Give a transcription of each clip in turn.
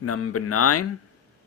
Number 9.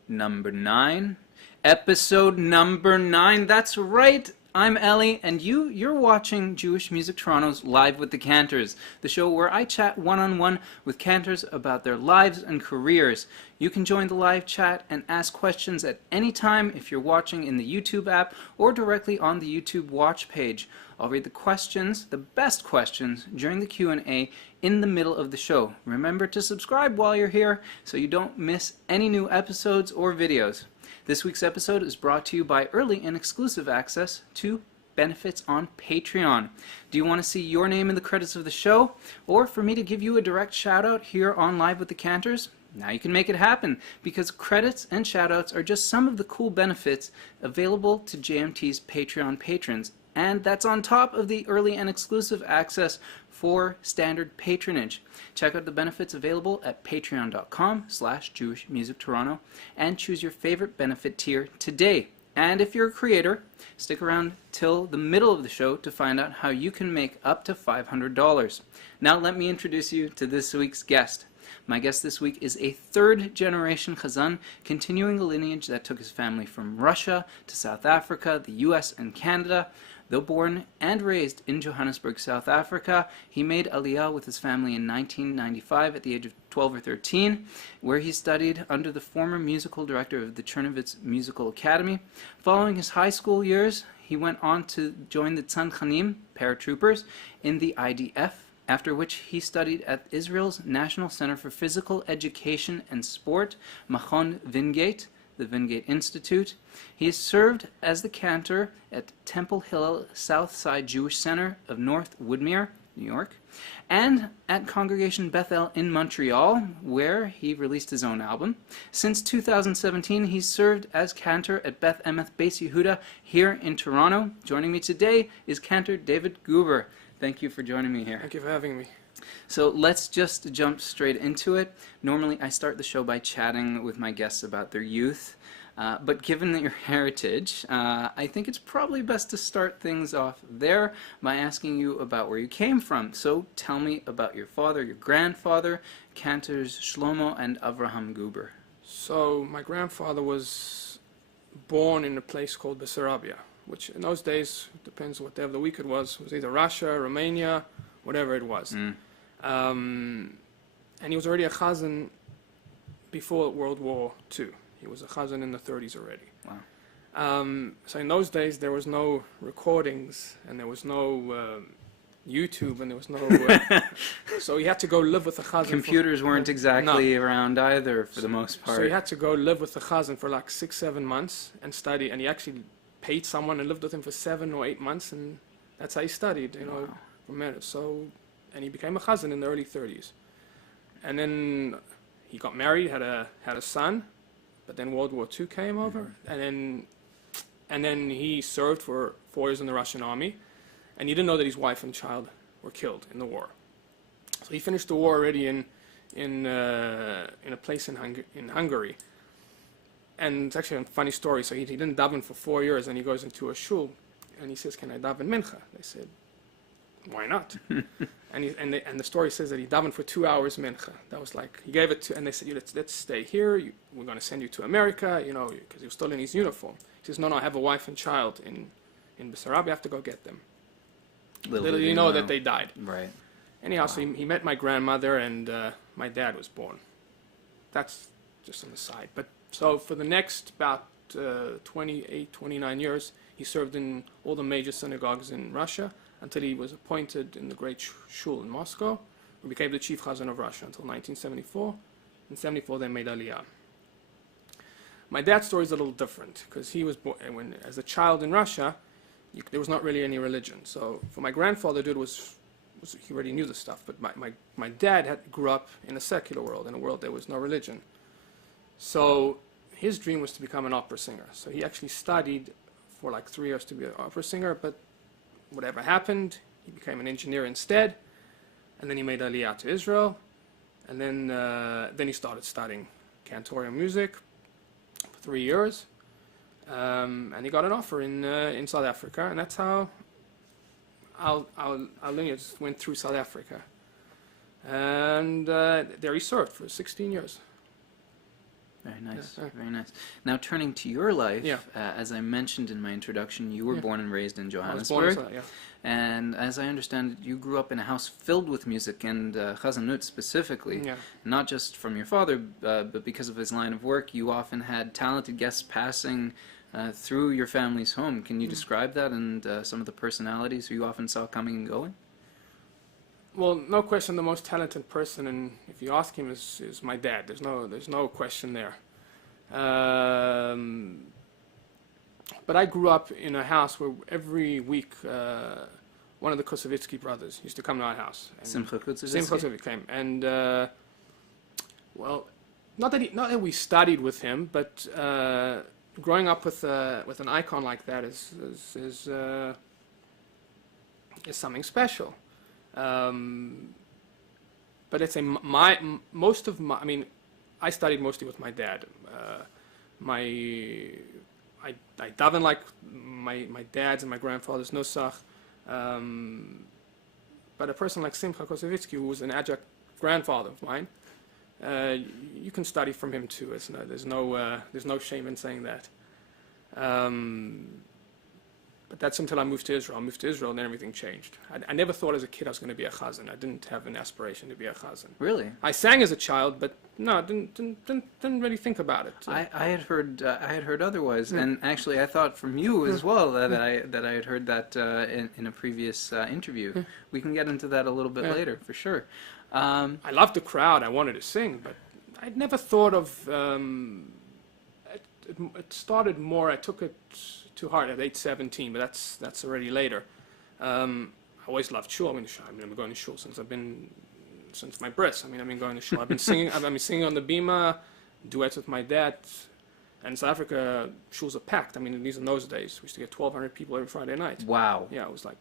Number 9. Episode number 9. That's right. I'm Ellie, and you're watching Jewish Music Toronto's Live with the Cantors, the show where I chat one-on-one with cantors about their lives and careers. You can join the live chat and ask questions at any time if you're watching in the YouTube app or directly on the YouTube watch page. I'll read the questions, the best questions, during the Q&A in the middle of the show. Remember to subscribe while you're here so you don't miss any new episodes or videos. This week's episode is brought to you by early and exclusive access to benefits on Patreon. Do you want to see your name in the credits of the show, or for me to give you a direct shout out here on Live with the Cantors? Now you can make it happen, because credits and shout outs are just some of the cool benefits available to JMT's Patreon patrons, and that's on top of the early and exclusive access for standard patronage. Check out the benefits available at patreon.com/Jewish Music Toronto and choose your favorite benefit tier today. And if you're a creator, stick around till the middle of the show to find out how you can make up to $500. Now let me introduce you to this week's guest. My guest this week is a third-generation Chazan, continuing a lineage that took his family from Russia to South Africa, the US, and Canada. Though born and raised in Johannesburg, South Africa, he made Aliyah with his family in 1995 at the age of 12 or 13, where he studied under the former musical director of the Chernovitz Musical Academy. Following his high school years, he went on to join the Tzanchanim, paratroopers, in the IDF, after which he studied at Israel's National Center for Physical Education and Sport, Machon Wingate, the Wingate Institute. He has served as the cantor at Temple Hillel Southside Jewish Center of North Woodmere, New York, and at Congregation Bethel in Montreal, where he released his own album. Since 2017, he's served as cantor at Beth, Emeth, Bais, Yehuda here in Toronto. Joining me today is Cantor David Guber. Thank you for joining me here. Thank you for having me. So let's just jump straight into it. Normally I start the show by chatting with my guests about their youth, but given your heritage, I think it's probably best to start things off there by asking you about where you came from. So tell me about your father, your grandfather, Cantors Shlomo and Avraham Guber. So my grandfather was born in a place called Bessarabia, which in those days, depends what day of the week it was either Russia, Romania, whatever it was. And he was already a chazan before World War II. He was a chazan in the 30s already. Wow. So in those days, there was no recordings, and there was no YouTube, and there was no... so he had to go live with the chazan. Computers weren't exactly around either, for the most part. So he had to go live with the chazan for like 6-7 months and study, and he actually paid someone and lived with him for 7 or 8 months, and that's how he studied, you know. Wow. So, and he became a chazan in the early 30s. And then he got married, had a son, but then World War II came over, and then he served for 4 years in the Russian army, and he didn't know that his wife and child were killed in the war. So he finished the war already in a place in Hungary. And it's actually a funny story. So he didn't daven for 4 years, and he goes into a shul, and he says, "Can I daven mincha?" They said, "Why not?" and the story says that he davened for 2 hours mincha. That was like, he gave it to, and they said, let's stay here. We're going to send you to America, you know, because he was still in his uniform. He says, no, I have a wife and child in Bessarabia. I have to go get them. Little did you know that they died. Right. Anyhow, so he met my grandmother, and my dad was born. That's just on the side. But so for the next about 28, 29 years, he served in all the major synagogues in Russia until he was appointed in the great shul in Moscow, and became the chief chazan of Russia until 1974. In 74, they made Aliyah. My dad's story is a little different, because he was born, as a child in Russia, there was not really any religion. So for my grandfather, dude he already knew the stuff, but my dad grew up in a secular world, in a world there was no religion. So his dream was to become an opera singer. So he actually studied for like 3 years to be an opera singer, but whatever happened, he became an engineer instead, and then he made Aliyah to Israel, and then he started studying cantorial music for 3 years, and he got an offer in South Africa, and that's how our lineage went through South Africa. And there he served for 16 years. Very nice, Yeah. very nice. Now, turning to your life, Yeah. as I mentioned in my introduction, you were born and raised in I was born Johannesburg. as yeah. And as I understand it, you grew up in a house filled with music and chazanut specifically. Yeah. Not just from your father, but because of his line of work, you often had talented guests passing through your family's home. Can you describe that and some of the personalities who you often saw coming and going? Well, no question, the most talented person, and if you ask him, is my dad. There's no question there. But I grew up in a house where every week one of the Kosovitsky brothers used to come to our house. Simcha Kutzevitsky? Simcha Kutzevitsky came, and well, not that we studied with him, but growing up with an icon like that is something special. But let's say I studied mostly with my dad. I daven like my dad's and my grandfather's nusach. But a person like Simcha Kosovitsky, who was an adjunct grandfather of mine, you can study from him too. There's no shame in saying that. But that's until I moved to Israel. I moved to Israel and then everything changed. I never thought as a kid I was going to be a chazan. I didn't have an aspiration to be a chazan. Really? I sang as a child, but no, I didn't really think about it. I had heard otherwise, and actually I thought from you as well that I had heard that in a previous interview. We can get into that a little bit later for sure. I loved the crowd. I wanted to sing, but I'd never thought of. It started more. I took it too hard at 17, but that's already later. I always loved shul. I've been going to shul since my bris. I've been going to shul. I've been singing on the bima, duets with my dad. And in South Africa, shuls are packed. These in those days, we used to get 1,200 people every Friday night. Wow. Yeah, it was like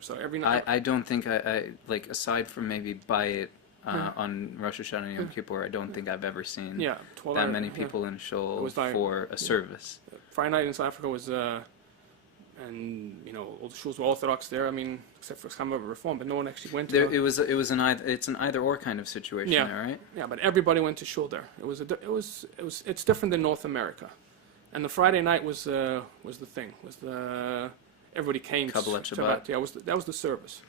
so every night. I don't think I like, aside from maybe Bait on Rosh Hashanah and Yom Kippur, I don't think I've ever seen that many people in shul for a service. Friday night in South Africa was, and all the shuls were Orthodox there. Except for some of Reform, but no one actually went to. It's an either or kind of situation there, right? Yeah, but everybody went to shul there. It's different than North America, and the Friday night was the thing. Everybody came. Kabbalat Shabbat. Yeah, that was the service.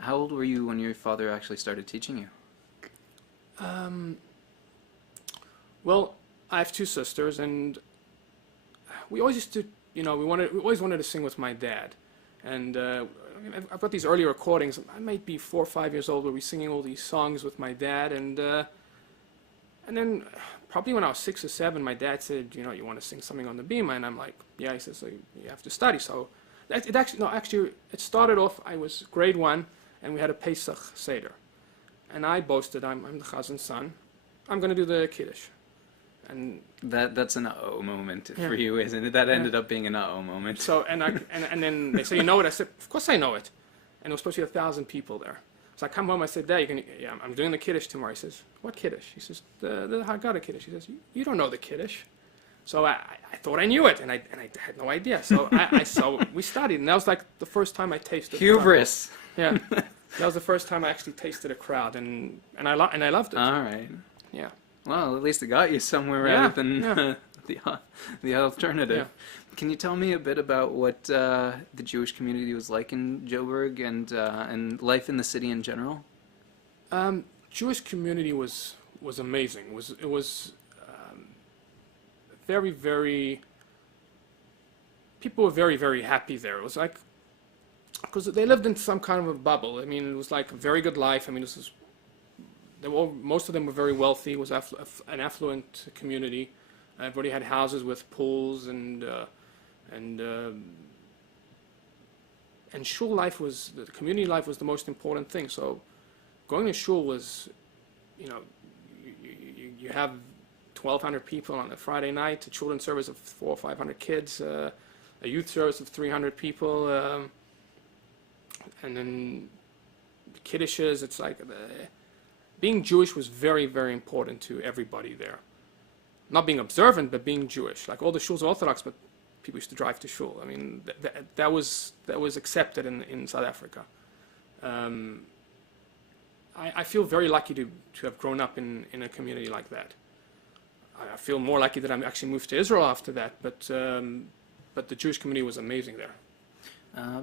How old were you when your father actually started teaching you? Well, I have two sisters, and we always used to, we always wanted to sing with my dad. And I've got these early recordings. I might be 4 or 5 years old, where we're singing all these songs with my dad. And then probably when I was 6 or 7, my dad said, you want to sing something on the bima, and I'm like, yeah. He says, so you have to study. So it started off. I was grade 1, and we had a Pesach Seder. And I boasted, I'm the chazan's son. I'm going to do the kiddush. And that's an uh-oh moment for you, isn't it? That ended up being an uh-oh moment. So and then they say, you know it? I said, of course I know it. And it was supposed to be 1,000 people there. So I come home. I said, Dad, I'm doing the kiddush tomorrow. He says, what kiddush? He says, the Haggadah kiddush. He says, you don't know the kiddush. So I thought I knew it, and I had no idea. So so we studied, and that was like the first time I tasted hubris. Yeah. That was the first time I actually tasted a crowd, and I loved it. All right. Yeah. Well, at least it got you somewhere rather than the alternative. Yeah. Can you tell me a bit about what the Jewish community was like in Joburg and life in the city in general? Jewish community was amazing. It was very, very. People were very, very happy there. It was like, because they lived in some kind of a bubble. It was like a very good life. Most of them were very wealthy. It was an affluent community. Everybody had houses with pools, and shul life the community life was the most important thing. So going to shul was, you have 1,200 people on a Friday night, a children's service of 400 or 500 kids, a youth service of 300 people, and then kiddushes. It's like being Jewish was very, very important to everybody there. Not being observant, but being Jewish. Like all the shuls are Orthodox, but people used to drive to shul. That was accepted in South Africa. I feel very lucky to have grown up in a community like that. I feel more lucky that I actually moved to Israel after that. But the Jewish community was amazing there.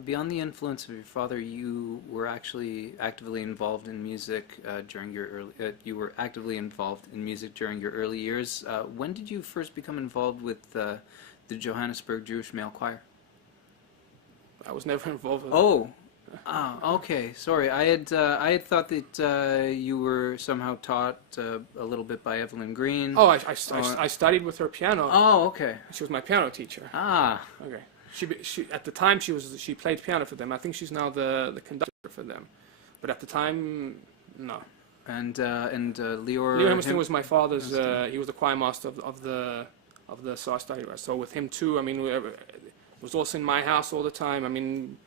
Beyond the influence of your father, you were actually actively involved in music during your early. You were actively involved in music during your early years. When did you first become involved with the Johannesburg Jewish Male Choir? I was never involved with Oh, okay. Sorry, I had thought that you were somehow taught a little bit by Evelyn Green. Oh, I studied with her piano. Oh, okay. She was my piano teacher. Ah, Okay. She at the time she played piano for them. I think she's now the conductor for them, but at the time, no. and Leor Lior was my father's. He was the choir master of the so I studied. So with him too. I mean, it was also in my house all the time. I mean,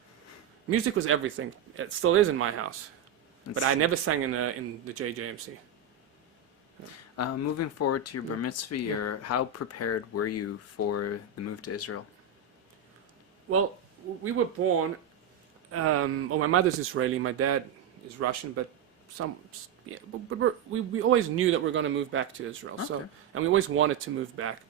music was everything. It still is in my house, but I never sang in the JJMC. Moving forward to your bar mitzvah year, how prepared were you for the move to Israel? Well, we were born. My mother's Israeli, my dad is Russian, but we always knew that we were going to move back to Israel. Okay. So, and we always wanted to move back.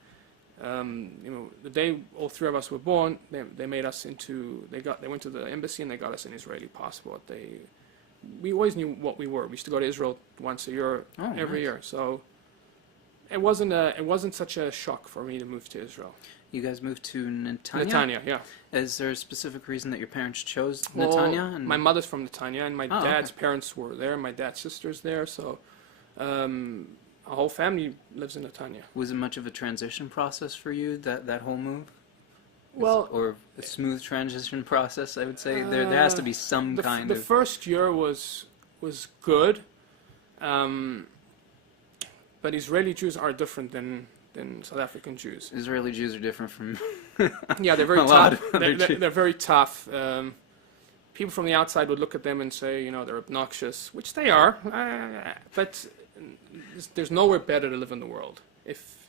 The day all three of us were born, they made us into. They went to the embassy and they got us an Israeli passport. We always knew what we were. We used to go to Israel once a year, every year. So it wasn't such a shock for me to move to Israel. You guys moved to Netanya? Netanya, yeah. Is there a specific reason that your parents chose Well, Netanya? And my mother's from Netanya, and my dad's okay. parents were there. My dad's sister's there, so our whole family lives in Netanya. Was it much of a transition process for you, that whole move? Well, Or a smooth transition process, I would say? There has to be some kind the of... first year was good, but Israeli Jews are different than South African Jews. Israeli Jews are different from... Yeah, they're very A lot tough. of other Jews. They're very tough. People from the outside would look at them and say, they're obnoxious, which they are. But there's nowhere better to live in the world if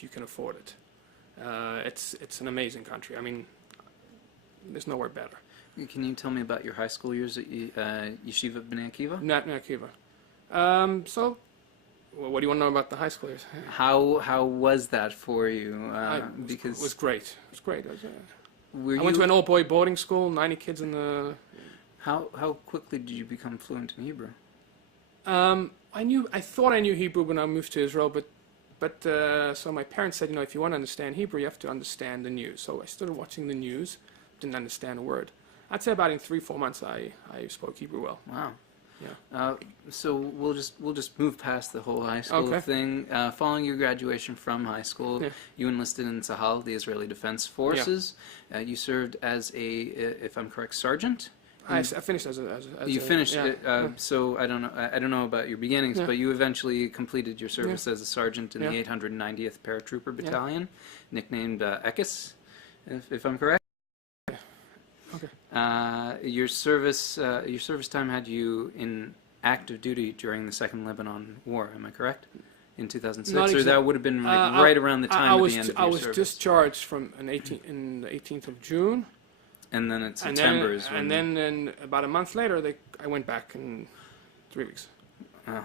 you can afford it. It's an amazing country. I mean, there's nowhere better. Can you tell me about your high school years at Yeshiva B'nai Akiva? Not Akiva. So, well, what do you want to know about the high school years? How was that for you? It was great. It was great. Were I went to an all-boy boarding school, 90 kids in the... How quickly did you become fluent in Hebrew? I thought I knew Hebrew when I moved to Israel, but so my parents said, if you want to understand Hebrew, you have to understand the news. So I started watching the news, didn't understand a word. I'd say about in 3-4 months I spoke Hebrew well. Wow. Yeah. So we'll just move past the whole high school thing. Following your graduation from high school, you enlisted in Tzahal, the Israeli Defense Forces. You served as if I'm correct, sergeant. I finished as you finished it. So I don't know about your beginnings, but you eventually completed your service as a sergeant in the 890th Paratrooper Battalion, nicknamed Ekis, if I'm correct. Okay. Your service time had you in active duty during the Second Lebanon War. Am I correct? In 2006, or that would have been right around the time of the end of your service. I was discharged from the 18th of June. And then it's September is when... And then about a month later, I went back in 3 weeks. Oh.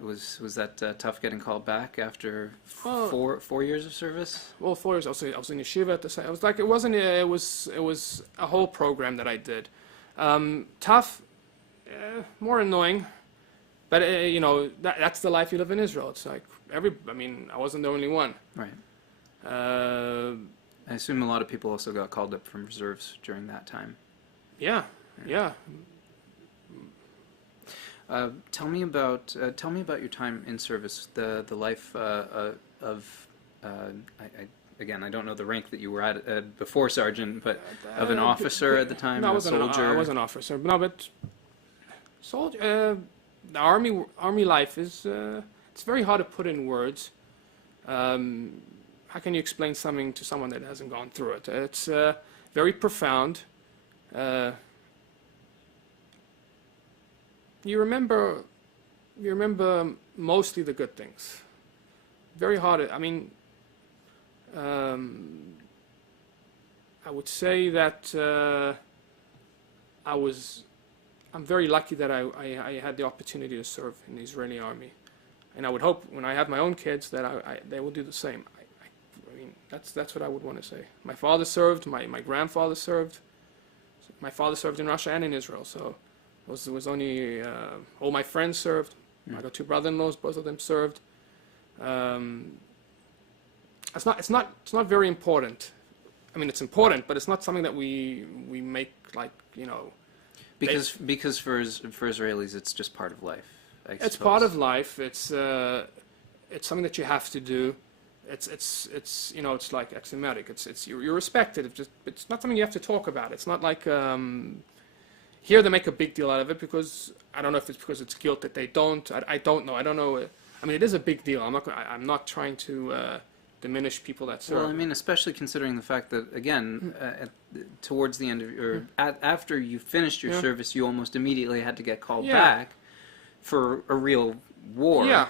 Was that tough getting called back after 4 years of service? Well, 4 years. I was in yeshiva at the same. It was a whole program that I did. Tough, more annoying, but that's the life you live in Israel. It's like I wasn't the only one. Right. I assume a lot of people also got called up from reserves during that time. Yeah. Tell me about your time in service. The life of again, I don't know the rank that you were at before sergeant, but of an officer at the time. No, I was an officer. No, but soldier. The army life is it's very hard to put in words. How can you explain something to someone that hasn't gone through it? It's very profound. You remember mostly the good things. Very hard. I would say that I'm very lucky that I had the opportunity to serve in the Israeli army. and I would hope when I have my own kids that they will do the same. I mean, that's what I would want to say. My father served. My grandfather served. My father served in Russia and in Israel. So it was only all my friends served. I got two brother-in-laws. Both of them served. It's not very important. I mean, it's important, but it's not something that we make like, you know. Because for Israelis, it's just part of life. It's part of life. It's something that you have to do. It's you know, it's like axiomatic. You're respected. It's not something you have to talk about. It's not like here they make a big deal out of it because I don't know if it's because it's guilt that they don't. I don't know. I don't know. I mean, it is a big deal. I'm not trying to diminish people that serve. Well, I mean, especially considering the fact that, again, towards the end of after you finished your service, you almost immediately had to get called back for a real war. Yeah,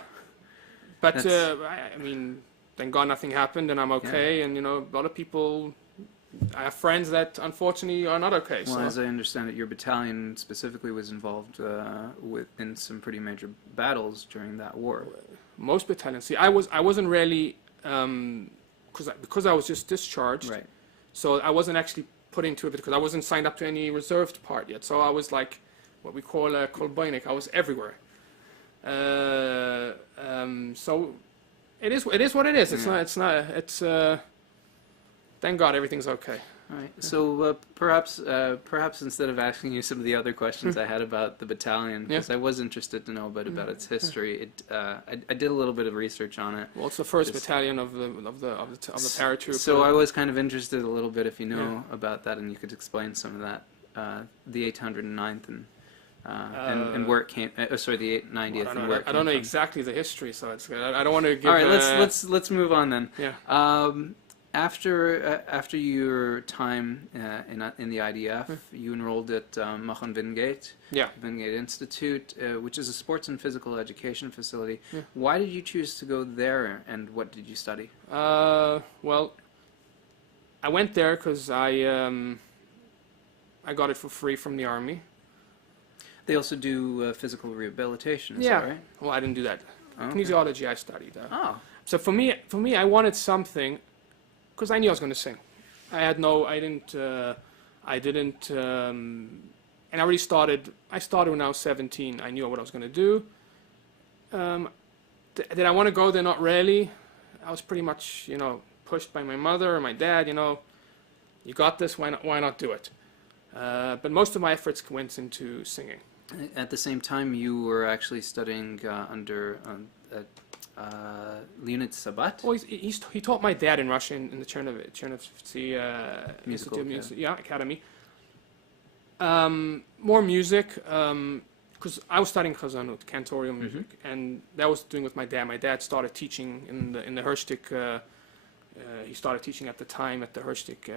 but I mean, thank God nothing happened, and I'm okay. And you know, a lot of people, I have friends that unfortunately are not okay. Well, so. as I understand it, your battalion specifically was involved in some pretty major battles during that war. Most battalions. See, I wasn't really. Because I was just discharged, right. So I wasn't actually put into it because I wasn't signed up to any reserved part yet. So I was like what we call kolboinik. I was everywhere. So it is what it is. It's thank God everything's okay. All right. So perhaps instead of asking you some of the other questions I had about the battalion, because I was interested to know a bit about its history, I did a little bit of research on it. Well, it's the first battalion of the paratroopers. So I was kind of interested a little bit if you know about that, and you could explain some of that, the 809th and where it came. Sorry, the 890th. Well, and where it came I don't know from. exactly the history, so it's good. I don't want to give. All right, let's move on then. Yeah. After your time in the IDF, you enrolled at Machon Wingate Institute, which is a sports and physical education facility. Yeah. Why did you choose to go there, and what did you study? Well, I went there because I got it for free from the Army. They also do physical rehabilitation, is that right? Well, I didn't do that. Okay. Kinesiology I studied. So for me, I wanted something. Because I knew I was going to sing. And I already started, when I was 17. I knew what I was going to do. Did I want to go there? Not really. I was pretty much, you know, pushed by my mother and my dad, you know, you got this, why not do it? But most of my efforts went into singing. At the same time, you were actually studying under Leonid Sabat? Well, he taught my dad in Russia in the Chernovtsi Academy. More music, because I was studying Chazanut, cantorial music, and that was doing with my dad. My dad started teaching in the Hershtik. He started teaching at the time at the Hershtik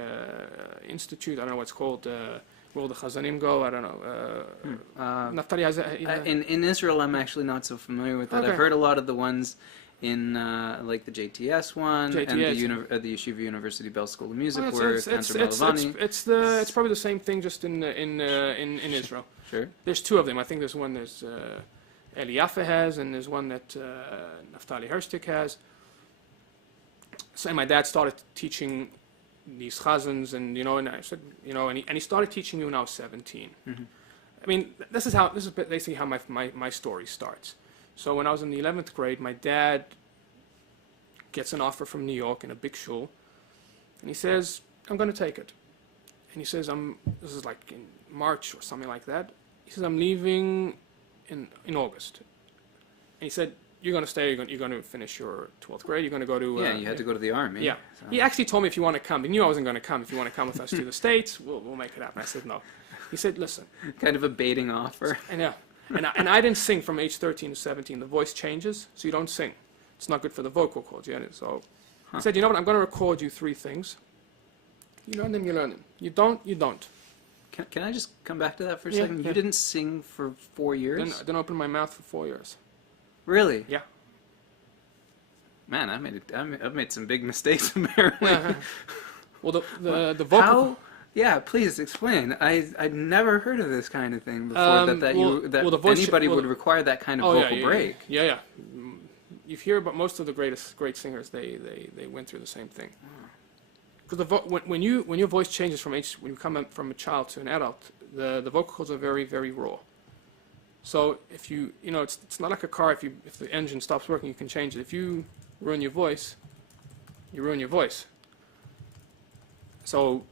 Institute. I don't know what it's called. Where all the Chazanim go. I don't know. Naftali has in Israel, I'm actually not so familiar with that. Okay. I've heard a lot of the ones in like the JTS one and the Yeshiva University Bell School of Music, where Cantor David. It's probably the same thing, just in Israel. Sure. There's two of them. I think there's one there's Eli Yaffe has, and there's one that Naftali Hershtik has. So my dad started teaching these chazans, and and I said, and he started teaching me when I was 17. I mean, this is basically how my story starts. So when I was in the 11th grade, my dad gets an offer from New York in a big shul, and he says, "I'm going to take it." And he says, this is like in March or something like that. He says, "I'm leaving in August." And he said, "You're going to stay, you're going to finish your 12th grade, you're going to go to..." you had to go to the Army. Yeah. So. He actually told me, if you want to come, he knew I wasn't going to come. If you want to come with us to the States, we'll make it happen. I said, no. He said, listen. Kind of a baiting offer. And I didn't sing from age 13 to 17. The voice changes, so you don't sing. It's not good for the vocal cords. So he said, you know what, I'm going to record you 3 things. You learn them, you learn them. You don't, you don't. Can I just come back to that for a second? You didn't sing for 4 years? I didn't open my mouth for 4 years. Really? Yeah. Man, I've made some big mistakes apparently. Well, the vocal. How? Yeah, please explain. I'd never heard of this kind of thing before. Anybody would require that kind of vocal break. Yeah. you hear about most of the great singers, they went through the same thing. Because when your voice changes when you come up from a child to an adult, the vocal cords are very, very raw. So if it's not like a car. If the engine stops working, you can change it. If you ruin your voice, you ruin your voice. So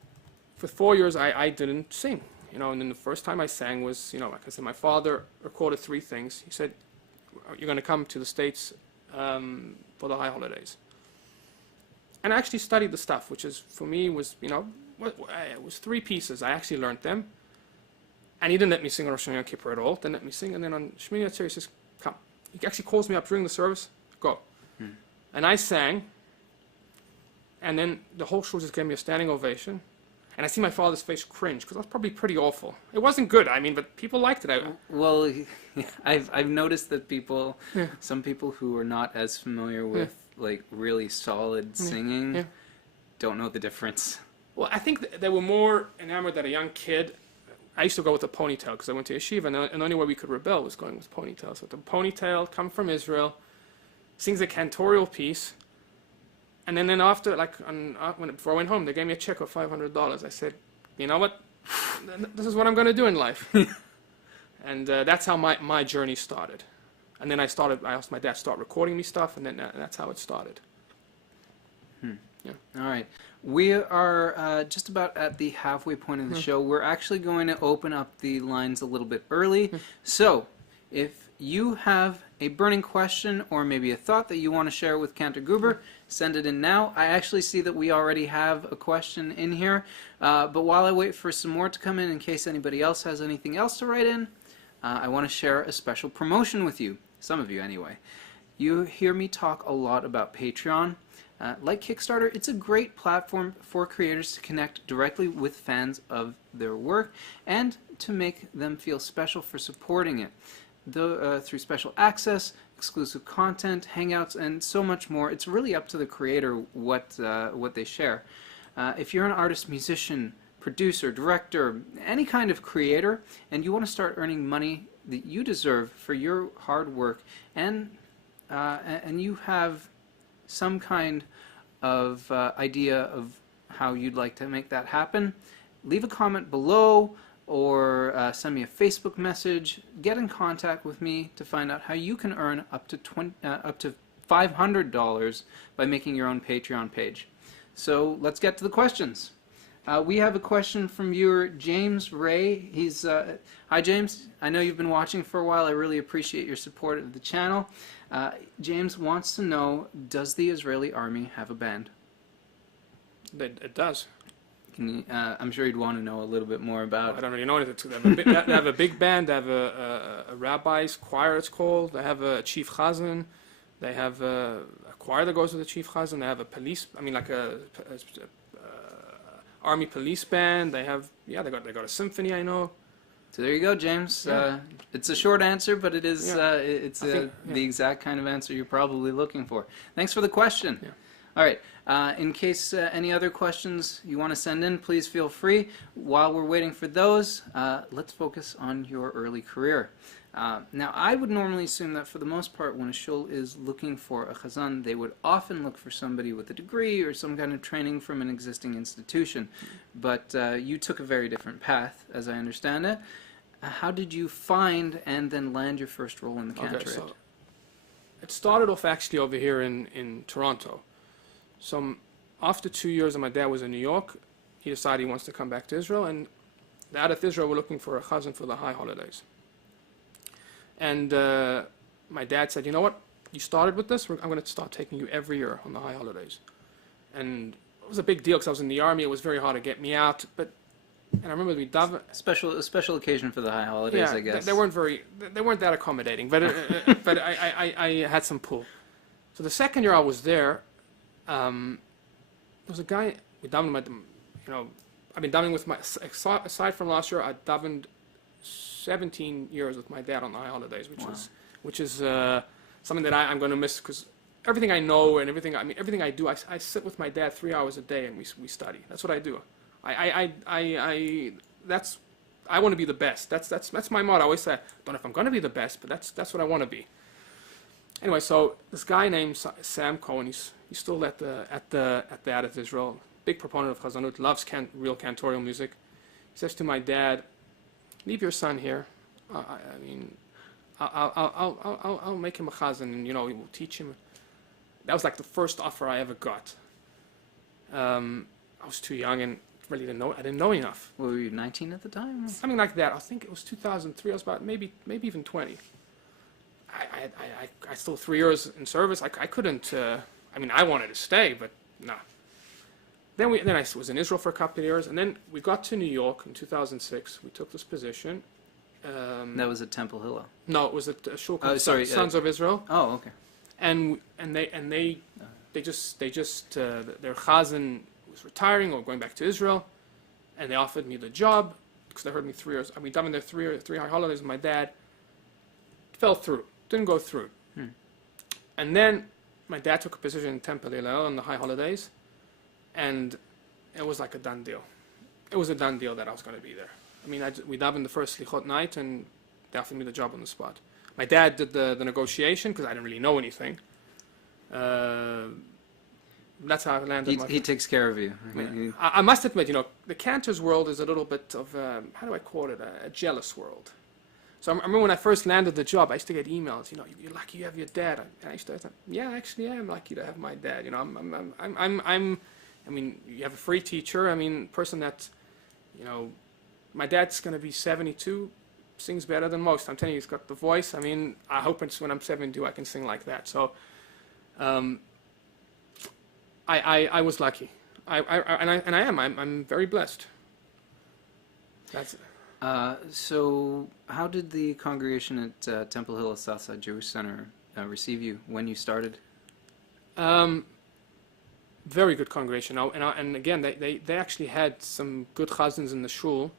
for 4 years, I didn't sing. And then the first time I sang was, like I said, my father recorded 3 things. He said, "You're going to come to the States for the high holidays." And I actually studied the stuff, which is, for me, was, it was 3 pieces. I actually learned them. And he didn't let me sing on Rosh Hashanah Yom Kippur at all. Didn't let me sing. And then on Shmini Atzeret, he says, "Come." He actually calls me up during the service. Go. And I sang. And then the whole shul just gave me a standing ovation. And I see my father's face cringe, because I was probably pretty awful. It wasn't good, but people liked it. Well, I've noticed that some people who are not as familiar with like really solid singing don't know the difference. Well, I think they were more enamored that a young kid. I used to go with a ponytail because I went to yeshiva, and the only way we could rebel was going with ponytail. So the ponytail, come from Israel, sings a cantorial piece. And then after, before I went home, they gave me a check of $500. I said, "You know what? This is what I'm going to do in life." And that's how my journey started. And then I asked my dad to start recording me stuff, and then that's how it started. Yeah. All right. We are just about at the halfway point of the show. We're actually going to open up the lines a little bit early. So, if you have a burning question or maybe a thought that you want to share with Cantor Guber, send it in now. I actually see that we already have a question in here. But while I wait for some more to come in case anybody else has anything else to write in, I want to share a special promotion with you. Some of you, anyway. You hear me talk a lot about Patreon. Like Kickstarter, it's a great platform for creators to connect directly with fans of their work and to make them feel special for supporting it. Through special access, exclusive content, hangouts, and so much more. It's really up to the creator what they share. If you're an artist, musician, producer, director, any kind of creator, and you want to start earning money that you deserve for your hard work, and you have some kind of idea of how you'd like to make that happen, leave a comment below or send me a Facebook message. Get in contact with me to find out how you can earn up to $500 by making your own Patreon page. So let's get to the questions. We have a question from viewer James Ray. He's hi James. I know you've been watching for a while. I really appreciate your support of the channel. James wants to know, does the Israeli army have a band? It does. I'm sure you'd want to know a little bit more about. I don't really know anything. They have a big band. They have a rabbi's choir. It's called. They have a chief chazan. They have a choir that goes with the chief chazan. They have a police. Like a army police band. They have they got a symphony. I know. So there you go, James. Yeah. It's a short answer, but it is the exact kind of answer you're probably looking for. Thanks for the question. Yeah. All right. In case any other questions you want to send in, please feel free. While we're waiting for those, let's focus on your early career. Now, I would normally assume that for the most part, when a shul is looking for a chazan, they would often look for somebody with a degree or some kind of training from an existing institution. But you took a very different path, as I understand it. How did you find and then land your first role in the cantorate? Okay, so it started off actually over here in Toronto. So after 2 years and my dad was in New York, he decided he wants to come back to Israel, and the Adat Israel were looking for a chazan for the high holidays. And my dad said, "You know what? You started with this. I'm going to start taking you every year on the high holidays." And it was a big deal because I was in the army. It was very hard to get me out. And I remember we davened. A special occasion for the high holidays, I guess. They weren't that accommodating, but I had some pull. So the second year I was there, there was a guy. We davened I've been davening with aside from last year, I davened 17 years with my dad on the high holidays, which is something that I'm going to miss because everything I know and everything I do, I sit with my dad 3 hours a day and we study. That's what I do. I want to be the best. That's my motto. I always say, I don't know if I'm going to be the best, but that's what I want to be. anyway, so this guy named Sam Cohen, he's still at the Adat Israel, big proponent of Chazanut, loves real cantorial music. He says to my dad, "Leave your son here. I mean, I'll make him a chazan, and we'll teach him." That was like the first offer I ever got. I was too young and really didn't know. I didn't know enough. Well, were you 19 at the time? Something like that. I think it was 2003. I was about maybe even 20. I still 3 years in service. I couldn't. I mean, I wanted to stay, but no. Then I was in Israel for a couple of years, and then we got to New York in 2006. We took this position. That was at Temple Hill. No, it was at a shul called Sons of Israel. Oh, okay. And they just their chazan was retiring or going back to Israel, and they offered me the job because they heard me 3 years. I mean, done their three high holidays with my dad. Fell through, didn't go through. And then my dad took a position in Temple Hillel on the high holidays, and it was like a done deal. It was a done deal that I was going to be there. I mean, we davened the first Slichot night, and they offered me the job on the spot. My dad did the negotiation because I didn't really know anything. That's how I landed. He takes care of you. I must admit, the Cantors world is a little bit of, how do I quote it, a jealous world. So I remember when I first landed the job, I used to get emails, you're lucky you have your dad. And I used to say, yeah, actually I am lucky to have my dad. I mean, you have a free teacher. I mean, person that, my dad's going to be 72, sings better than most. I'm telling you, he's got the voice. I mean, I hope when I'm 72 I can sing like that. So I was lucky. I'm very blessed. That's it. So how did the congregation at Temple Hill Southside Jewish Center receive you when you started? Very good congregation. And again, they actually had some good chazans in the shul.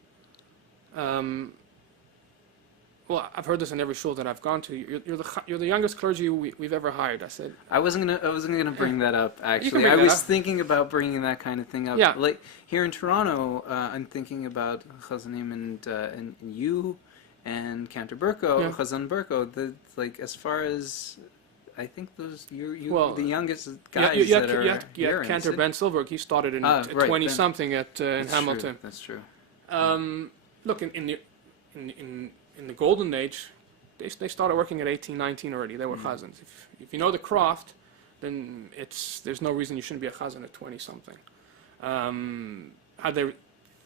Well, I've heard this in every shul that I've gone to. You're the youngest clergy we've ever hired. I said. I wasn't gonna bring that up. Actually, I was thinking about bringing that kind of thing up. Yeah. Like here in Toronto, I'm thinking about Chazanim and you and Cantor Chazan Burko. As far as I think those you're the youngest guys that are here. Cantor Ben Silverg. He started in 20-something in Hamilton. True. That's true. Look, in the golden age, they started working at 18, 19 already. They were chazans. If you know the craft, then there's no reason you shouldn't be a chazan at 20-something.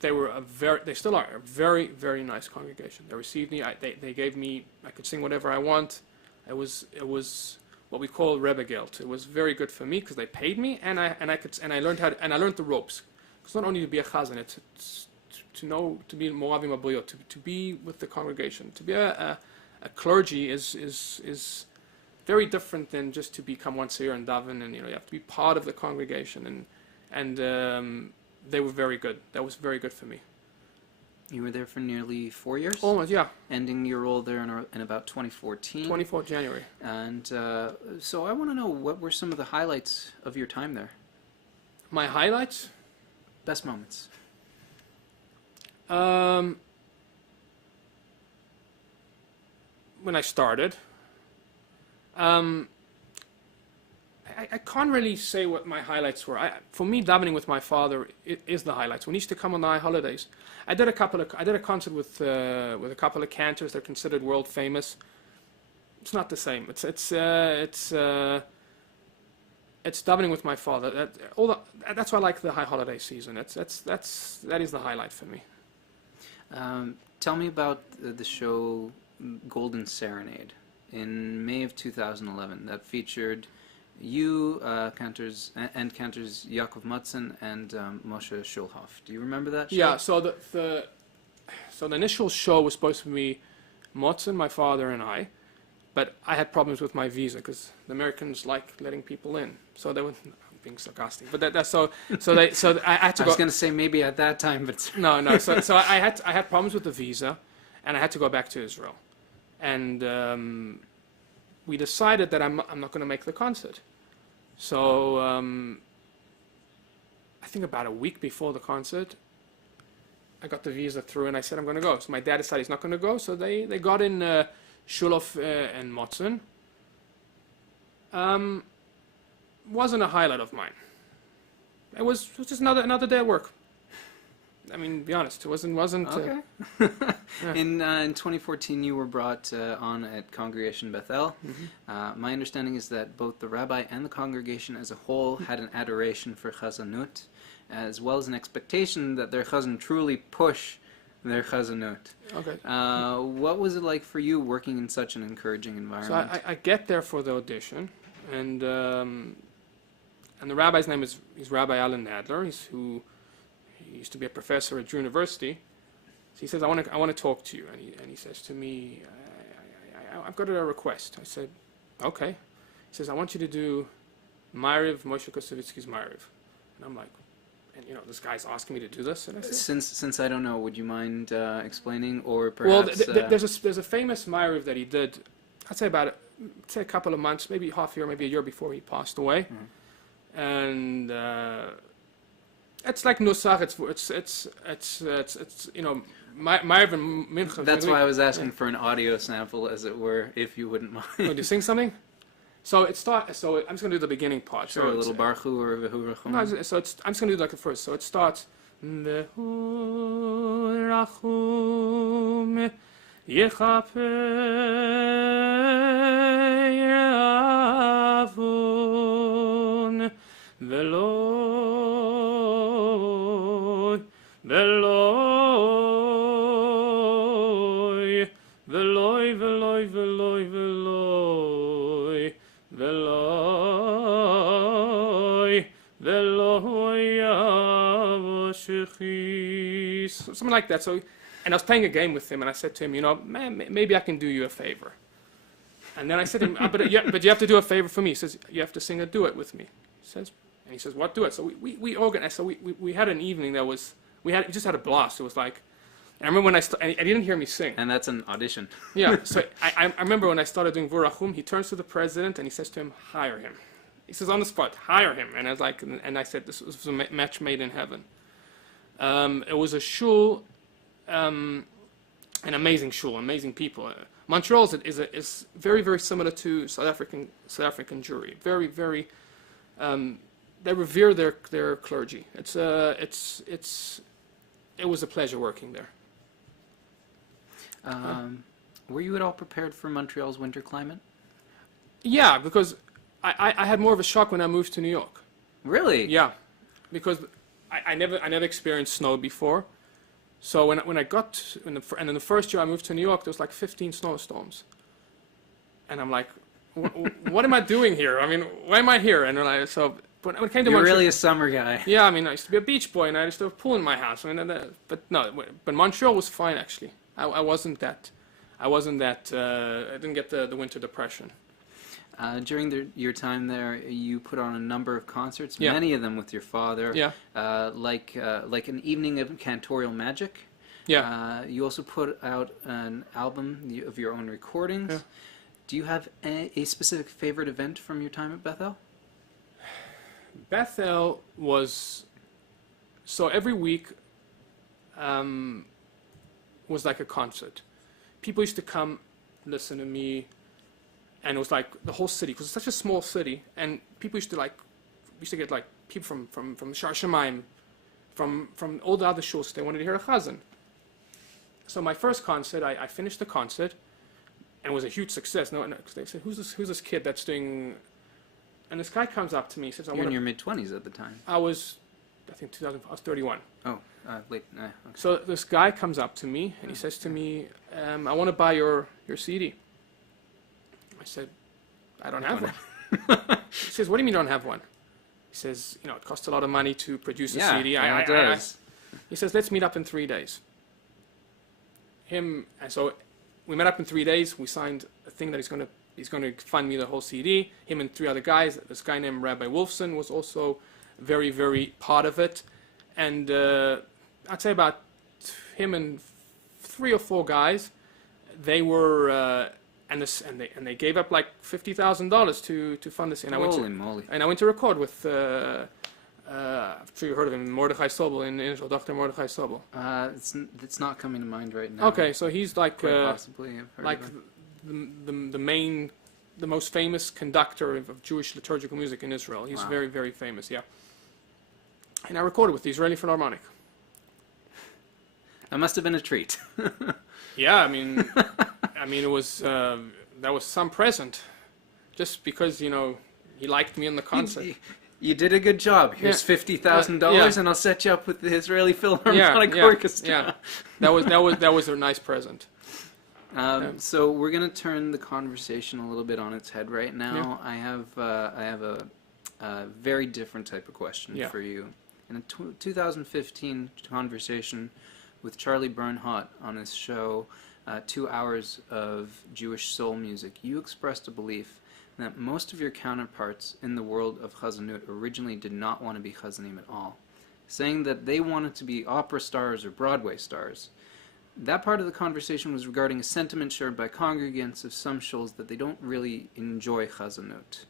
They still are a very, very nice congregation. They received me. They gave me. I could sing whatever I want. It was what we call Rebbe Geld. It was very good for me because they paid me, and I learned the ropes. It's not only to be a chazan, it's to be moravim aboyot, to be with the congregation. To be a clergy is very different than just to become once a year and daven, and you have to be part of the congregation, and they were very good. That was very good for me. You were there for nearly 4 years? Almost, yeah. Ending your role there in about 2014. 24th January. And so I want to know, what were some of the highlights of your time there? My highlights? Best moments. When I started, I can't really say what my highlights were. For me, davening with my father is the highlights. When he used to come on the high holidays, I did a concert with a couple of Cantors. They're considered world famous. It's not the same. It's davening with my father. That's why I like the high holiday season. That is the highlight for me. Tell me about the show Golden Serenade in May of 2011 that featured you, Cantors Yaakov Mutzen and Moshe Shulhoff. Do you remember that show? Yeah. So the initial show was supposed to be Mutzen, my father, and I, but I had problems with my visa because the Americans like letting people in. So they were being sarcastic, but I had to go. I was going to say maybe at that time, but no. So I had problems with the visa, and I had to go back to Israel, and we decided that I'm not going to make the concert. So I think about a week before the concert, I got the visa through, and I said I'm going to go. So my dad decided he's not going to go, so they got in Shulhoff and Motzen. Wasn't a highlight of mine. It was just another day at work. I mean, to be honest, it wasn't. Okay. In 2014, you were brought on at Congregation Bethel. My understanding is that both the rabbi and the congregation as a whole had an adoration for chazanut, as well as an expectation that their chazan truly push their chazanut. Okay. What was it like for you working in such an encouraging environment? So I get there for the audition, and the rabbi's name is Rabbi Alan Nadler. He used to be a professor at Drew University. So he says, I want to talk to you. And he says to me, I've got a request. I said, okay. He says, I want you to do Ma'ariv, Moshe Kosovitsky's Ma'ariv. And I'm like, and this guy's asking me to do this? And I said, since I don't know, would you mind explaining, or perhaps... Well, there's a famous Ma'ariv that he did, I'd say a couple of months, maybe half a year, maybe a year before he passed away. And it's like Nusach. It's Ma'ariv and Mincha. That's why I was asking for an audio sample, as it were, if you wouldn't mind. Oh, do you sing something? So I'm just gonna do the beginning part. Sure, a little Baruchu or Vehu Rachum. No, I'm just gonna do like the first. So it starts. Vehu Rachum Yechaper Avon Veloy Veloy Veloy Veloy Veloy Veloy Veloy Veloy something like that. So, and I was playing a game with him, and I said to him, man, maybe I can do you a favor. And then I said to him, but you have to do a favor for me. He says, you have to sing a duet with me. He says, what duet? So we organized. So we had an evening that was we just had a blast. It was like, and I remember when and he didn't hear me sing. And that's an audition. Yeah. So I remember when I started doing Vurachum, he turns to the president and he says to him, hire him. He says on the spot, hire him. And I was like, and I said, this was a match made in heaven. It was a shul, an amazing shul, amazing people. Montreal is very, very similar to South African Jewry. Very, very. They revere their clergy. It was a pleasure working there. Were you at all prepared for Montreal's winter climate? Yeah, because I had more of a shock when I moved to New York. Really? Yeah, because I never experienced snow before. So when I got in the first year I moved to New York, there was like 15 snowstorms, and I'm like, what am I doing here? I mean, why am I here? And when it came to You're Montreal, really a summer guy. yeah, I mean, I used to be a beach boy, and I used to have a pool in my house. I mean, but Montreal was fine actually. I wasn't that. I didn't get the winter depression. During your time there, you put on a number of concerts, Yeah. many of them with your father. Yeah. Like an evening of cantorial magic. Yeah. You also put out an album of your own recordings. Yeah. Do you have a specific favorite event from your time at Bethel? Bethel was so every week was like a concert. People used to come listen to me, and it was like the whole city, because it's such a small city, and people used to get like people from Shar Shemaim, from all the other shuls. They wanted to hear a chazan. So my first concert, I finished the concert, and it was a huge success. No, because they said, who's this kid that's doing? And this guy comes up to me. He says, You're in your mid-20s at the time. I was 31. Oh, late. Okay. So this guy comes up to me and he says to me, I want to buy your CD. I said, I don't have one. He says, what do you mean you don't have one? He says, it costs a lot of money to produce a CD. Yeah, it does. He says, let's meet up in 3 days. And so we met up in 3 days. We signed a thing that he's going to fund me the whole CD. Him and 3 other guys. This guy named Rabbi Wolfson was also very, very part of it. And I'd say about him and 3 or 4 guys, they were, and they gave up like $50,000 to fund this. And Holy moly! And I went to record with, I'm sure you heard of him, Mordechai Sobel in Israel, Dr. Mordechai Sobel. It's not coming to mind right now. Okay, so he's like Quite possibly, I've heard like of him. the main the most famous conductor of Jewish liturgical music in Israel. He's Wow. very, very famous, yeah. And I recorded with the Israeli Philharmonic. That must have been a treat. Yeah, I mean, it was that was some present, just because he liked me in the concert. You did a good job. Here's Yeah. $50,000, Yeah. and I'll set you up with the Israeli Philharmonic Orchestra. Yeah. That was a nice present. So we're going to turn the conversation a little bit on its head right now. Yeah. I have a very different type of question Yeah. for you. In a 2015 conversation with Charlie Bernhardt on his show, 2 Hours of Jewish Soul Music, you expressed a belief that most of your counterparts in the world of Chazanut originally did not want to be Chazanim at all, saying that they wanted to be opera stars or Broadway stars. That part of the conversation was regarding a sentiment shared by congregants of some shuls that they don't really enjoy Chazanut.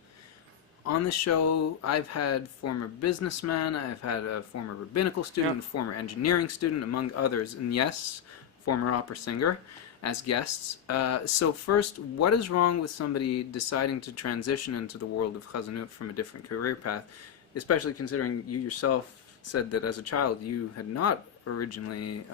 On the show, I've had former businessmen, I've had a former rabbinical student, a former engineering student, among others, and yes, former opera singer as guests. So first, what is wrong with somebody deciding to transition into the world of Chazanut from a different career path, especially considering you yourself said that as a child you had not originally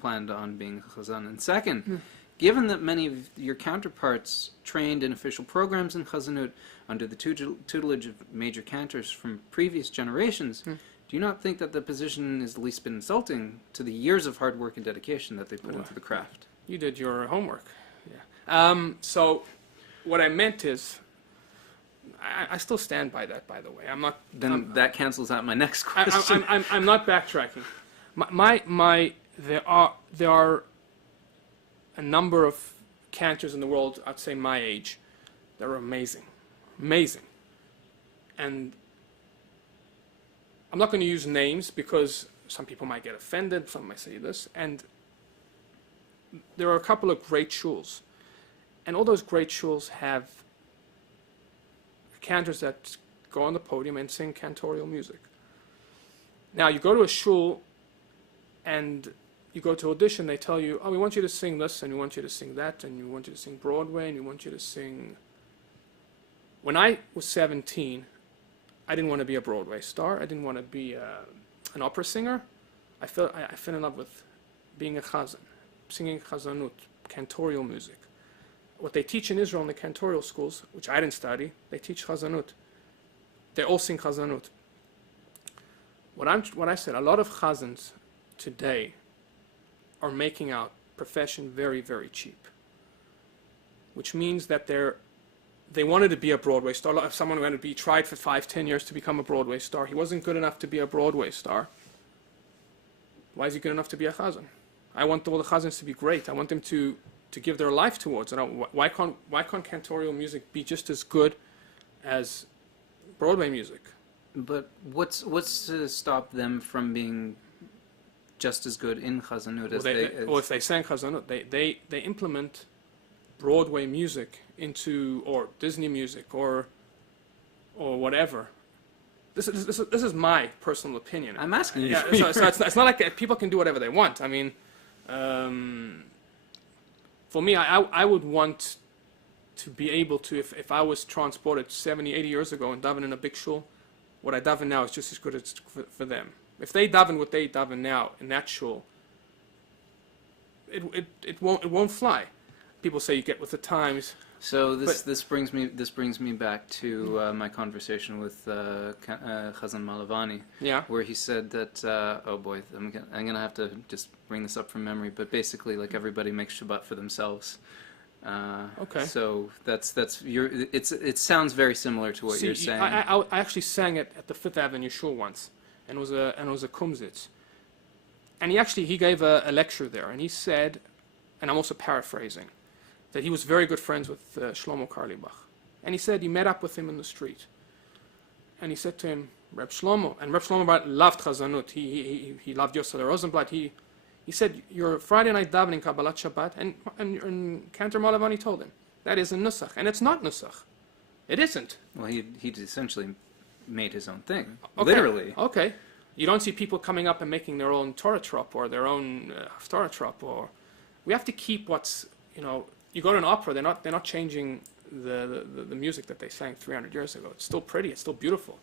planned on being a Chazan? And second, given that many of your counterparts trained in official programs in Chazanut under the tutelage of major cantors from previous generations, do you not think that the position is the least bit insulting to the years of hard work and dedication that they put into the craft? You did your homework. Yeah. So what I meant is, I still stand by that, by the way. I'm not. That cancels out my next question. I'm not backtracking. There are a number of cantors in the world, I'd say my age, that are amazing. And I'm not going to use names because some people might get offended, some might say this, and there are a couple of great shuls. And all those great shuls have cantors that go on the podium and sing cantorial music. Now, you go to a shul and you go to audition, they tell you, oh, we want you to sing this, and we want you to sing that, and we want you to sing Broadway, and we want you to sing... When I was 17, I didn't want to be a Broadway star. I didn't want to be an opera singer. I fell in love with being a chazan, singing chazanut, cantorial music. What they teach in Israel in the cantorial schools, which I didn't study, they teach chazanut. They all sing chazanut. What I said, a lot of chazans today are making out profession very, very cheap, which means that they wanted to be a Broadway star. If someone wanted to be tried for 5-10 years to become a Broadway star, he wasn't good enough to be a Broadway star. Why is he good enough to be a chazan? I want all the chazans to be great. I want them to give their life towards it. Why can't cantorial music be just as good as Broadway music? But what's to stop them from being just as good in Chazanut as if they sang Chazanut, they implement Broadway music into, or Disney music, or whatever. This is my personal opinion. I'm asking you. Yeah, so it's not like people can do whatever they want. I mean, for me, I would want to be able to, if I was transported 70, 80 years ago and daven in a big shul, what I daven now is just as good as for them. If they daven what they daven now in that shul, it won't fly. People say you get with the times. So this brings me back to my conversation with Chazan Malavani, where he said that oh boy, I'm gonna have to just bring this up from memory, but basically like everybody makes Shabbat for themselves. Okay. So it sounds very similar to what you're saying. I actually sang it at the Fifth Avenue Shul once, and it was a kumzitz, and he gave a lecture there, and he said, and I'm also paraphrasing, that he was very good friends with Shlomo Karlibach. And he said he met up with him in the street. And he said to him, Reb Shlomo, and Reb Shlomo loved Chazanut. He loved Yosef Rosenblatt. He said, your Friday night davening Kabbalat Shabbat, and Cantor Malavani told him, that is a nusach. And it's not nusach. It isn't. Well, he essentially made his own thing. Okay. Literally. Okay. You don't see people coming up and making their own Torah trop or their own Haftarah trop. We have to keep what's, you go to an opera, they're not changing the music that they sang 300 years ago. It's still pretty. It's still beautiful.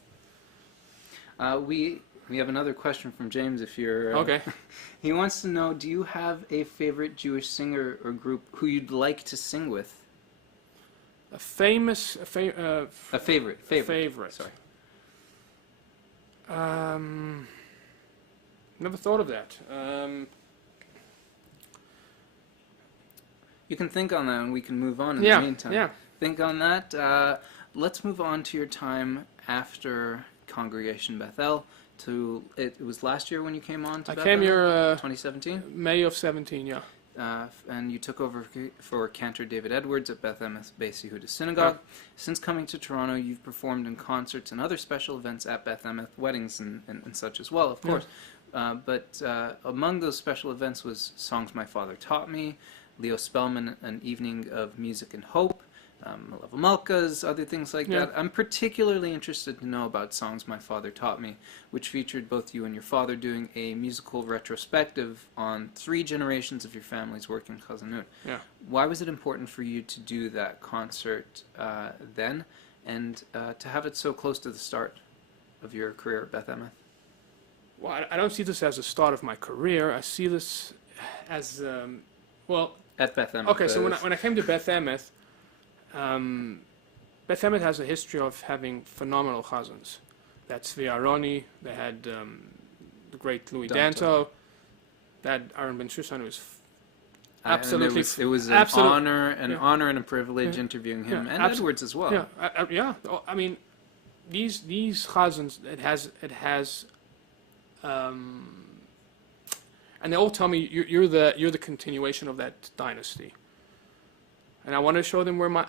We have another question from James. If you're Okay. He wants to know: do you have a favorite Jewish singer or group who you'd like to sing with? A favorite. Favorite. Sorry. Never thought of that. You can think on that, and we can move on in Yeah, the meantime. yeah. Think on that. Let's move on to your time after Congregation Bethel. It was last year when you came on to Bethel? I came here 2017? May of 17, yeah. And you took over for Cantor David Edwards at Beth Emeth Bais Yehuda Synagogue. Yeah. Since coming to Toronto, you've performed in concerts and other special events at Beth Emeth, weddings and such as well, of course. But among those special events was Songs My Father Taught Me, Leo Spellman, An Evening of Music and Hope, Maleva Malkas, other things like that. I'm particularly interested to know about Songs My Father Taught Me, which featured both you and your father doing a musical retrospective on 3 generations of your family's work in Chazanut. Yeah. Why was it important for you to do that concert then, and to have it so close to the start of your career at Beth Emeth? Well, I don't see this as the start of my career. I see this as, At Beth Emeth. Okay, so when I came to Beth Emeth, Beth Emeth has a history of having phenomenal chazans. That's Viaroni. They had the great Louis Danto. They had Aaron Ben Shushan, who was absolutely. It was an honor and a privilege interviewing him and Edwards as well. Yeah. I mean, these chazans. It has. And they all tell me you're the continuation of that dynasty. And I want to show them where my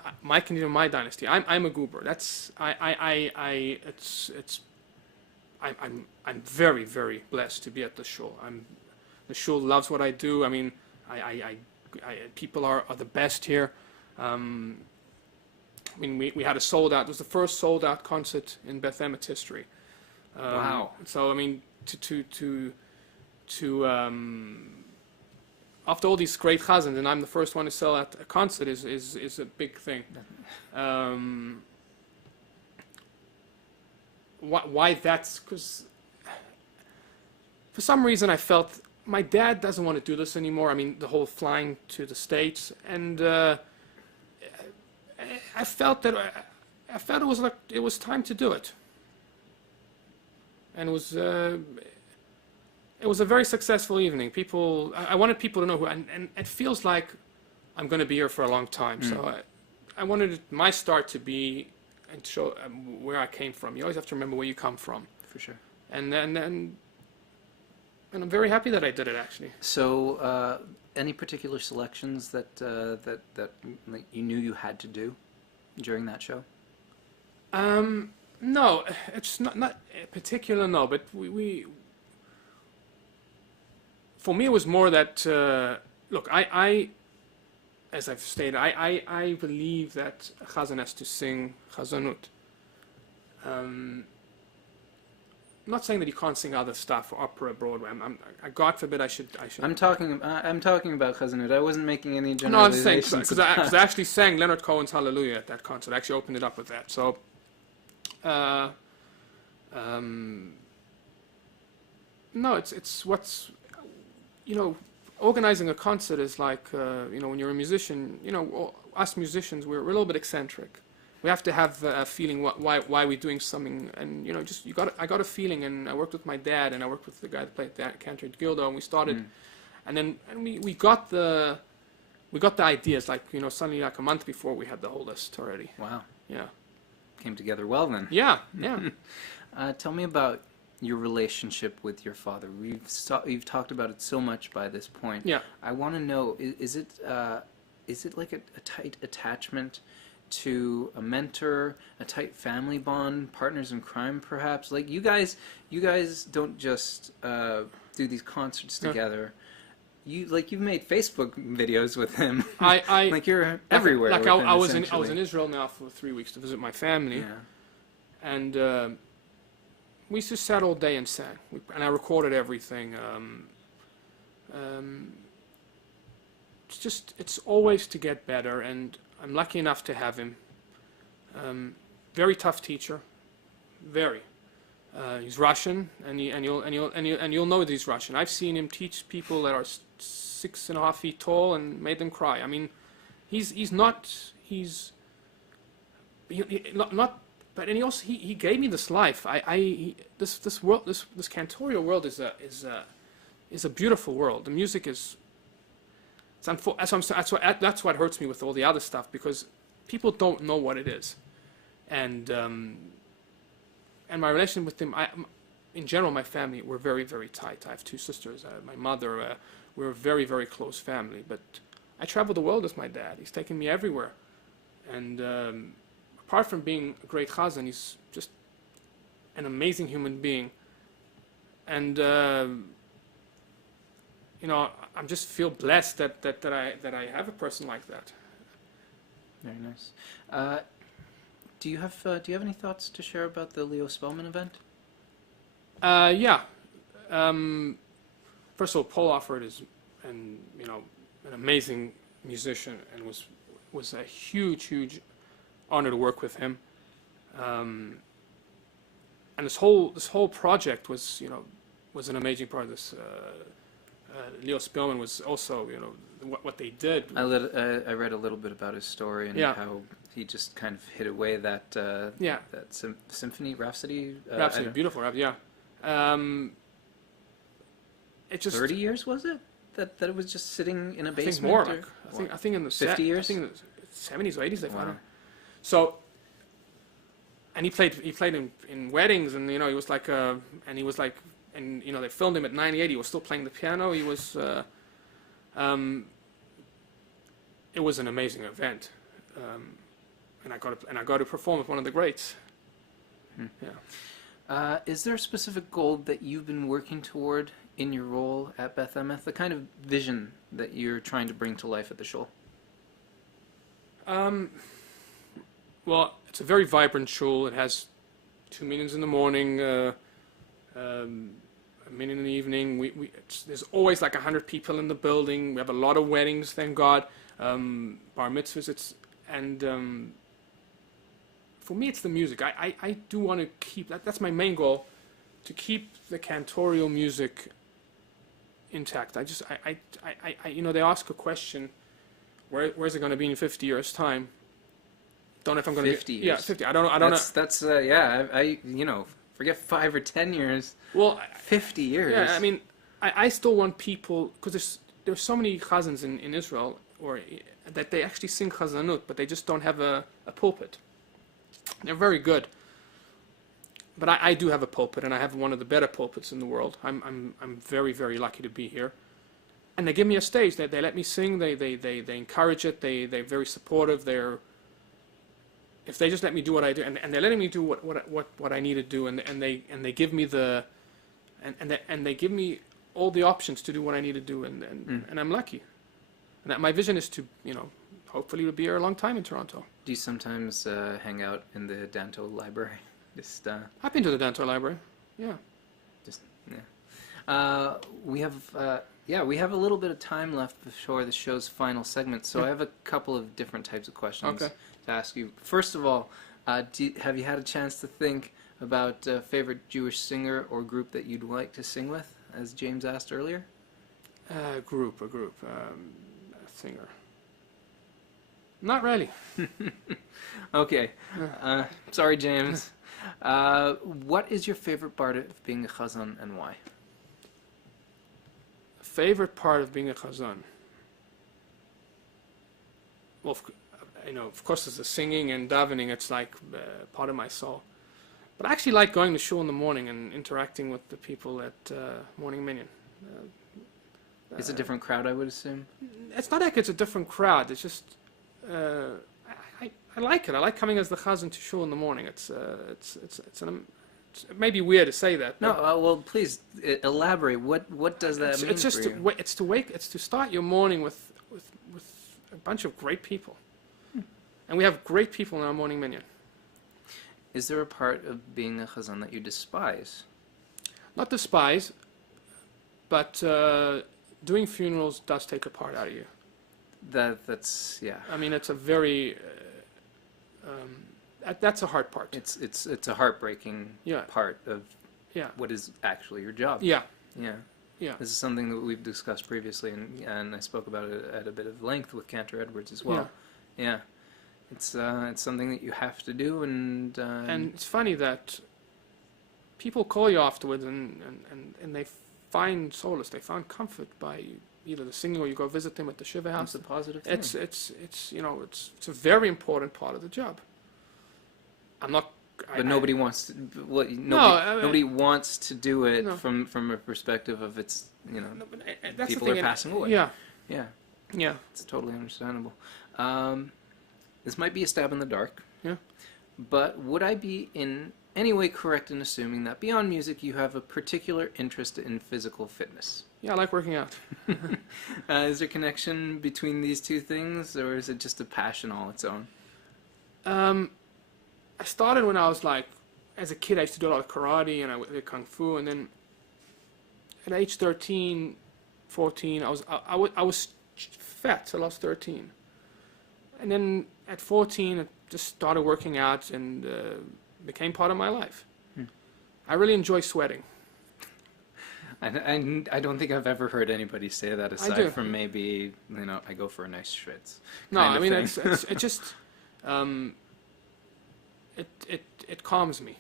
dynasty. I'm a Guber. I'm very, very blessed to be at the shul. The shul loves what I do. I mean, people are the best here. I mean, we had a sold out. It was the first sold out concert in Beth Emeth history. Wow. So I mean, after all these great chazans, and I'm the first one to sell at a concert is a big thing. Why that's because for some reason I felt my dad doesn't want to do this anymore. I mean, the whole flying to the States, and I felt it was time to do it, and it was a very successful evening. I wanted people to know and it feels like I'm going to be here for a long time. So I wanted my start to be and show where I came from. You always have to remember where you come from. For sure. And I'm very happy that I did it, actually. So, any particular selections that like, you knew you had to do during that show? No, it's not particular. No, but we for me, it was more that, look, I as I've stated, I believe that a chazan has to sing chazanut. I'm not saying that you can't sing other stuff, opera, Broadway. God forbid I should. I'm talking about chazanut. I wasn't making any generalizations. No, I'm saying because I actually sang Leonard Cohen's Hallelujah at that concert. I actually opened it up with that. So, no, it's what's, organizing a concert is like, when you're a musician, us musicians, we're a little bit eccentric. We have to have a feeling why we're doing something, and I got a feeling, and I worked with my dad, and I worked with the guy that played that Cantor David Guber, and we started, and we got the ideas, like suddenly like a month before we had the whole list already. Wow. Yeah. Came together well then. Yeah. Tell me about your relationship with your father. You've talked about it so much by this point. Yeah. I want to know, is it like a tight attachment to a mentor, a tight family bond, partners in crime perhaps? Like you guys don't just do these concerts together. You've made Facebook videos with him. I like you're everywhere. Like with him, I was in Israel now for 3 weeks to visit my family. Yeah. And we used to sat all day and sang, and I recorded everything. It's always to get better, and I'm lucky enough to have him. Very tough teacher, very. He's Russian, and you'll know that he's Russian. I've seen him teach people that are 6.5 feet tall and made them cry. I mean, not. But and he gave me this life. This world, this cantorial world is a beautiful world. The music is. That's what hurts me with all the other stuff, because people don't know what it is, and my relation with them. In general, my family, we're very, very tight. I have 2 sisters. My mother. We're a very, very close family. But I travel the world with my dad. He's taken me everywhere, and apart from being a great chazan, he's just an amazing human being. And I just feel blessed that I have a person like that. Very nice. Do you have any thoughts to share about the Leo Spellman event? Yeah. First of all, Paul Offord is an amazing musician, and was a huge honor to work with him. And this whole project was an amazing part of this. Leo Spellman was also what they did. I read a little bit about his story and how he just kind of hid away that symphony, Rhapsody. Rhapsody, beautiful Rhapsody, yeah. It just 30 years, was it? That it was just sitting in a basement? I think more. I think in the 50 years. I think in the 70s or 80s they found him. So, and he played in weddings, and he was like and they filmed him at 98. He was still playing the piano. He was it was an amazing event, and I got to perform with one of the greats. Yeah. Is there a specific goal that you've been working toward in your role at Beth Emeth? The kind of vision that you're trying to bring to life at the shul? Well, it's a very vibrant shul. It has 2 meetings in the morning, a minute in the evening. There's always like 100 people in the building. We have a lot of weddings, thank God. Bar mitzvahs. For me, it's the music. I do want to keep that. That's my main goal, to keep the cantorial music intact. They ask a question, where's it going to be in 50 years' time? Don't know if I'm going to 50 years. Yeah, 50. I don't know. That's forget 5 or 10 years. Well, 50 years. Yeah, I mean, I still want people, because there's so many chazans in Israel, that they actually sing chazanut, but they just don't have a pulpit. They're very good, but I do have a pulpit, and I have one of the better pulpits in the world. I'm very, very lucky to be here, and they give me a stage. They let me sing. They encourage it. They're very supportive. If they just let me do what I do, and they're letting me do what I need to do, and they give me they give me all the options to do what I need to do, and I'm lucky. And that my vision is to hopefully to be here a long time in Toronto. Do you sometimes hang out in the Danto library? I've been to the Cantor library. Yeah. We have a little bit of time left before the show's final segment, so I have a couple of different types of questions to ask you. First of all, have you had a chance to think about a favorite Jewish singer or group that you'd like to sing with, as James asked earlier? A singer. Not really. Okay. Sorry, James. What is your favorite part of being a chazan, and why? Favorite part of being a chazan? Well, of course, it's the singing and davening. It's like part of my soul. But I actually like going to shul in the morning and interacting with the people at Morning Minyan. It's a different crowd, I would assume. It's not like it's a different crowd. It's just I like it. I like coming as the chazan to shul in the morning. It may be weird to say that. No, well, please elaborate. What does that mean? It's just for you? It's to start your morning with a bunch of great people, and we have great people in our morning minyan. Is there a part of being a chazan that you despise? Not despise, but doing funerals does take a part out of you. That's. I mean, it's a very That's a hard part. It's a heartbreaking Yeah. part of Yeah. what is actually your job. Yeah. Yeah. Yeah. This is something that we've discussed previously, and I spoke about it at a bit of length with Cantor Edwards as well. Yeah. It's something that you have to do, and it's funny that people call you afterwards and they find solace, they find comfort by either the singing or you go visit them at the Shiva house. it's a positive thing. It's you know, it's a very important part of the job. I'm not. But nobody wants to. Well, nobody wants to do it from a perspective of it's that's people the are thing, passing away. Yeah. Yeah. Yeah. It's totally understandable. This might be a stab in the dark. Yeah. But would I be in any way correct in assuming that beyond music you have a particular interest in physical fitness? Yeah, I like working out. Is there a connection between these two things, or is it just a passion all its own? I started when I was as a kid, I used to do a lot of karate and I did kung fu, and then at age 13, 14, I was fat, so I lost 13. And then at 14, I just started working out and became part of my life. I really enjoy sweating. I don't think I've ever heard anybody say that aside from maybe, I go for a nice schwitz. No, I mean, it just, it calms me.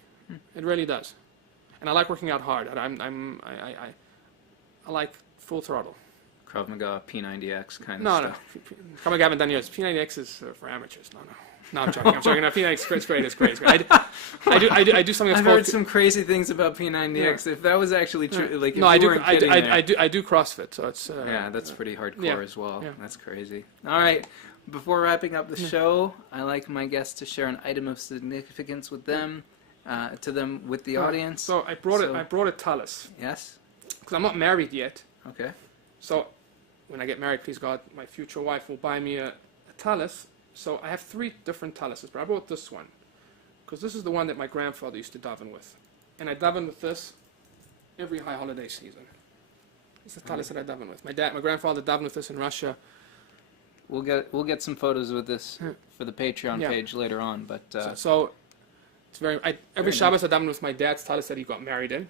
It really does. And I like working out hard. I like full throttle. Krav Maga, P90X kind of No, stuff. Krav Maga I haven't done yet. P90X is for amateurs. No, I'm joking. No, P90X is great. It's great. I do something that's I've heard some crazy things about P90X. Yeah. If that was actually true, like if you weren't kidding I do CrossFit, so it's yeah, that's pretty hardcore as well. Yeah. That's crazy. All right, before wrapping up the show, I like my guests to share an item of significance with them, with the audience. So I brought a talus. Yes. Because I'm not married yet. Okay. So when I get married, please God, my future wife will buy me a talus. So I have 3 different taluses, but I brought this one because this is the one that my grandfather used to daven with, and I daven with this every high holiday season. It's the talus that I daven with. My grandfather davened with this in Russia. We'll get some photos with this for the Patreon page later on, but so it's every Shabbos I daven with my dad's talus that he got married in,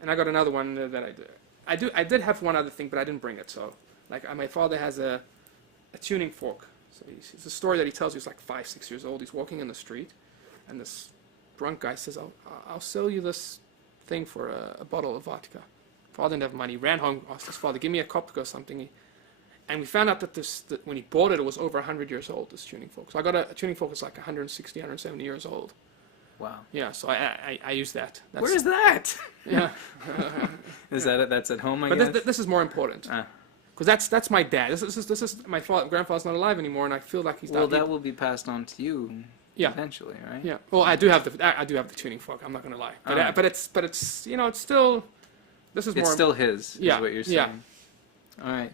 and I got another one that I did have one other thing, but I didn't bring it. So my father has a tuning fork. So it's a story that he tells. He was 5, 6 years old. He's walking in the street, and this drunk guy says, "I'll sell you this thing for a bottle of vodka." Father didn't have money. He ran home, asked his father, "Give me a kopka or something." And we found out that when he bought it, it was over 100 years old. This tuning fork. So I got a tuning fork that's 160, 170 years old. Wow. Yeah. So I use that. Where is that? Yeah. Is that it? That's at home, I guess? But this is more important. Because that's my dad. This is my grandfather's not alive anymore, and I feel like he's not. Well, that will be passed on to you eventually, right? Yeah. Well, I do have the tuning fork. I'm not going to lie. But it's it's still. This is more. It's still his. Is what you're saying. Yeah. All right.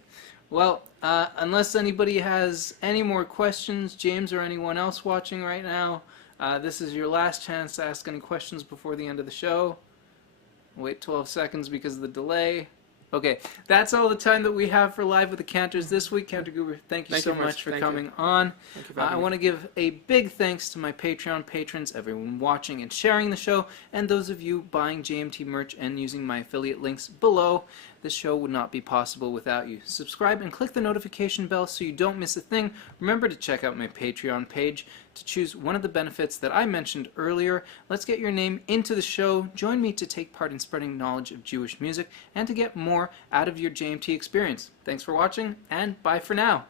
Well, unless anybody has any more questions, James or anyone else watching right now, this is your last chance to ask any questions before the end of the show. Wait 12 seconds because of the delay. Okay, that's all the time that we have for Live with the Cantors this week. Cantor Guber, thank you so much for coming on. Thank you for having me. I want to give a big thanks to my Patreon patrons, everyone watching and sharing the show, and those of you buying JMT merch and using my affiliate links below. This show would not be possible without you. Subscribe and click the notification bell so you don't miss a thing. Remember to check out my Patreon page to choose one of the benefits that I mentioned earlier. Let's get your name into the show. Join me to take part in spreading knowledge of Jewish music and to get more out of your JMT experience. Thanks for watching, and bye for now.